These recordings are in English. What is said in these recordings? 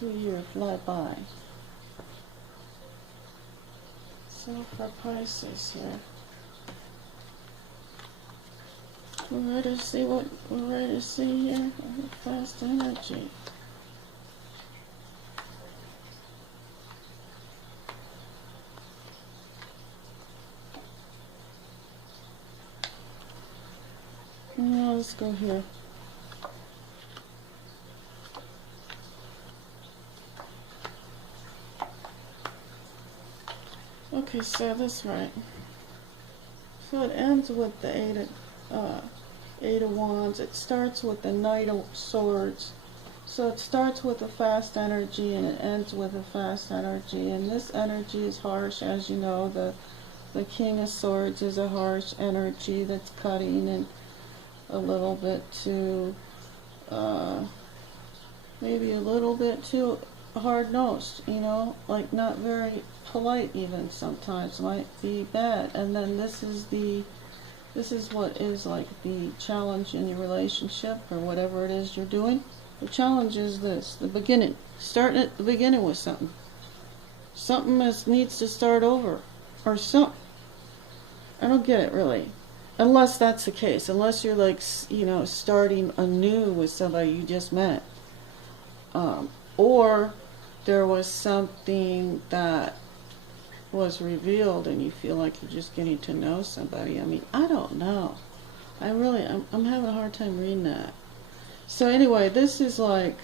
2-year fly by. So for Pisces here, we're ready to see what we're ready to see here. Fast energy. Now let's go here. Okay, so that's right. So it ends with the Eight of Wands. It starts with the Knight of Swords. So it starts with a fast energy and it ends with a fast energy. And this energy is harsh, as you know. The King of Swords is a harsh energy that's cutting and a little bit too, maybe a little bit too hard-nosed, you know, like not very polite even sometimes, might be bad. And then this is what is like the challenge in your relationship or whatever it is you're doing. The challenge is this, the beginning, starting at the beginning with something. Something needs to start over or something. I don't get it really. Unless that's the case, unless you're like, you know, starting anew with somebody you just met. Or there was something that was revealed and you feel like you're just getting to know somebody. I mean, I don't know. I'm having a hard time reading that. So anyway, this is like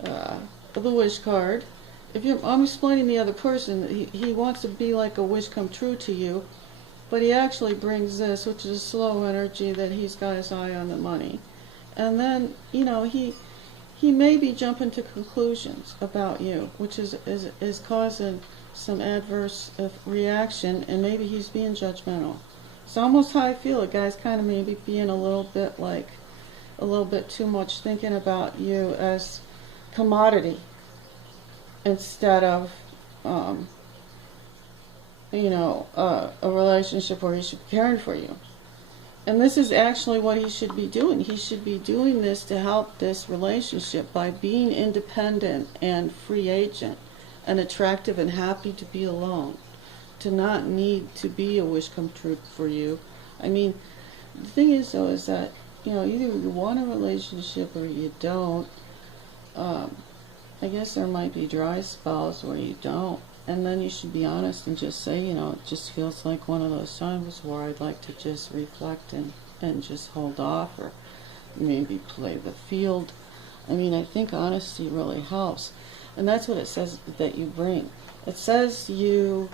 the wish card. I'm explaining the other person, he wants to be like a wish come true to you. But he actually brings this, which is a slow energy, that he's got his eye on the money. And then, you know, he may be jumping to conclusions about you, which is causing some adverse reaction, and maybe he's being judgmental. It's almost how I feel. A guy's kind of maybe being a little bit too much thinking about you as commodity instead of you know, a relationship where he should be caring for you. And this is actually what he should be doing. He should be doing this to help this relationship by being independent and free agent and attractive and happy to be alone, to not need to be a wish come true for you. I mean, the thing is though is that, you know, either you want a relationship or you don't. I guess there might be dry spells where you don't. And then you should be honest and just say, you know, it just feels like one of those times where I'd like to just reflect and just hold off, or maybe play the field. I mean, I think honesty really helps. And that's what it says that you bring. It says you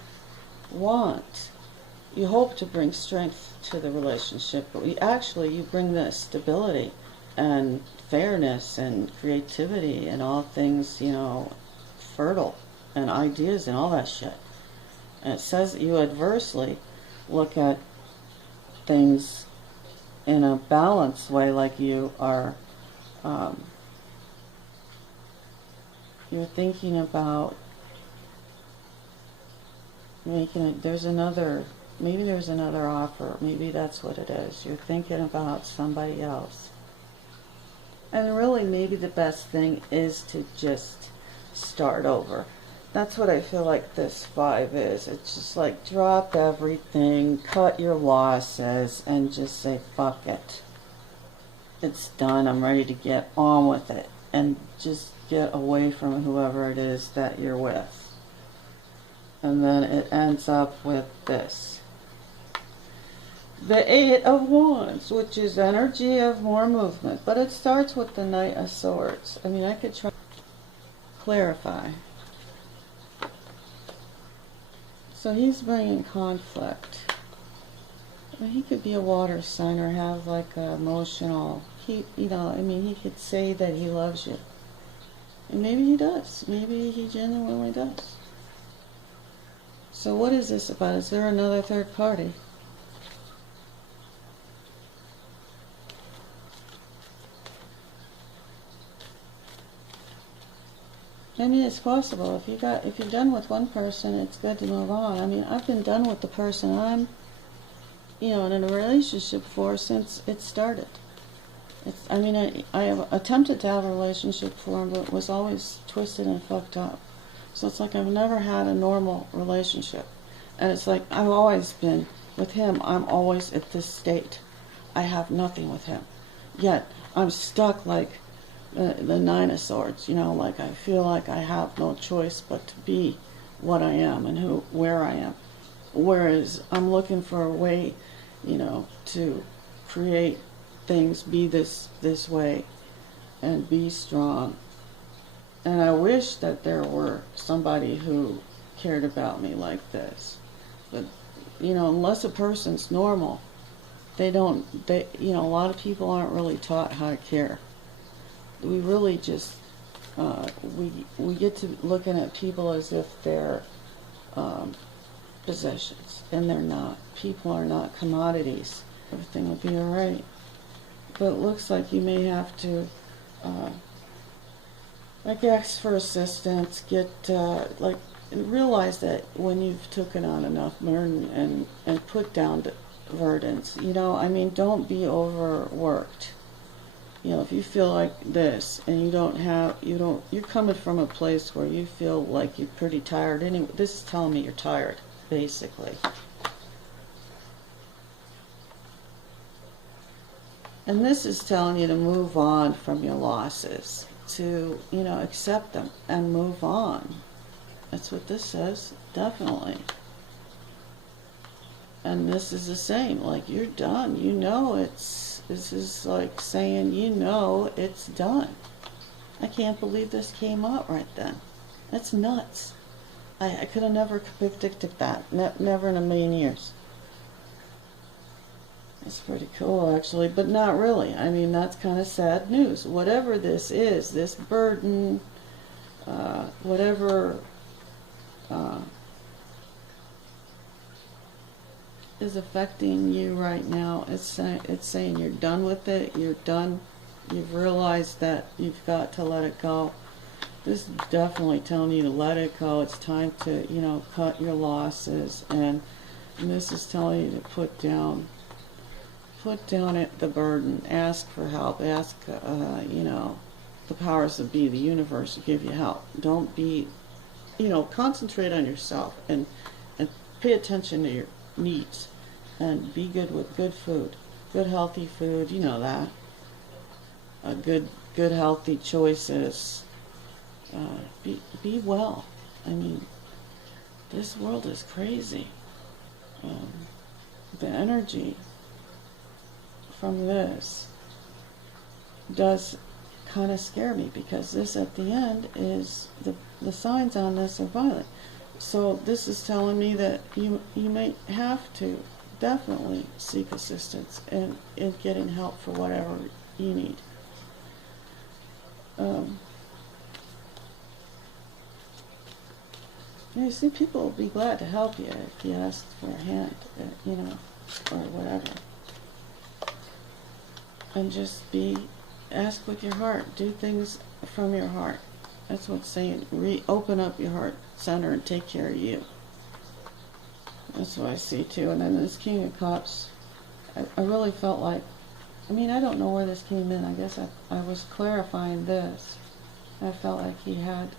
hope to bring strength to the relationship, but you bring this stability and fairness and creativity and all things, you know, fertile. And ideas and all that shit. And it says that you adversely look at things in a balanced way, like you are, you're thinking about maybe there's another offer, maybe that's what it is. You're thinking about somebody else. And really maybe the best thing is to just start over. That's what I feel like this 5 is. It's just like drop everything, cut your losses, and just say, fuck it. It's done. I'm ready to get on with it. And just get away from whoever it is that you're with. And then it ends up with this. The 8 of Wands, which is energy of more movement. But it starts with the Knight of Swords. I mean, I could try to clarify. So he's bringing conflict. Well, he could be a water sign or have like an emotional, you know, I mean, he could say that he loves you. And maybe he does. Maybe he genuinely does. So what is this about? Is there another third party? I mean, it's possible. If you're done with one person, it's good to move on. I mean, I've been done with the person I'm, you know, in a relationship for since it started. I mean, I have attempted to have a relationship before, but it was always twisted and fucked up. So it's like I've never had a normal relationship. And it's like I've always been, with him, I'm always at this state. I have nothing with him. Yet, I'm stuck like the Nine of Swords, you know, like I feel like I have no choice but to be what I am and where I am. Whereas I'm looking for a way, you know, to create things, be this way, and be strong. And I wish that there were somebody who cared about me like this. But, you know, unless a person's normal, you know, a lot of people aren't really taught how to care. We really just, we get to looking at people as if they're possessions, and they're not. People are not commodities. Everything will be alright. But it looks like you may have to, like, ask for assistance, realize that when you've taken on enough burden and put down the burdens, you know, I mean, don't be overworked. You know, if you feel like this and you're coming from a place where you feel like you're pretty tired anyway. This is telling me you're tired, basically. And this is telling you to move on from your losses, to, you know, accept them and move on. That's what this says, definitely. And this is the same, like, you're done. You know this is like saying, you know it's done. I can't believe this came out right then. That's nuts. I could have never predicted that. Never in a million years. It's pretty cool, actually, but not really. I mean, that's kind of sad news. Whatever this is, this burden, whatever is affecting you right now, it's saying you're done with it, you're done, you've realized that you've got to let it go. This is definitely telling you to let it go. It's time to, you know, cut your losses, and this is telling you to put down the burden, ask for help, ask, you know, the powers that be, the universe, to give you help. Don't be, you know, concentrate on yourself and pay attention to your needs, and be good with good food, good healthy food, you know that. Good healthy choices. Be well. I mean, this world is crazy. The energy from this does kind of scare me, because this at the end is the signs on this are violent. So this is telling me that you may have to definitely seek assistance in getting help for whatever you need. You see, people will be glad to help you if you ask for a hand, you know, or whatever. And just ask with your heart. Do things from your heart. That's what's saying. Open up your heart center and take care of you. That's what I see too. And then this King of Cups, I really felt like, I mean, I don't know where this came in. I guess I was clarifying this. I felt like he had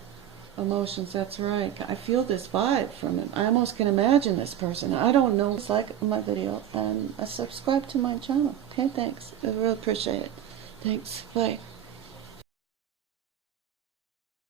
emotions. That's right. I feel this vibe from him. I almost can imagine this person. I don't know. It's like my video, and subscribe to my channel. Okay, thanks. I really appreciate it. Thanks. Bye.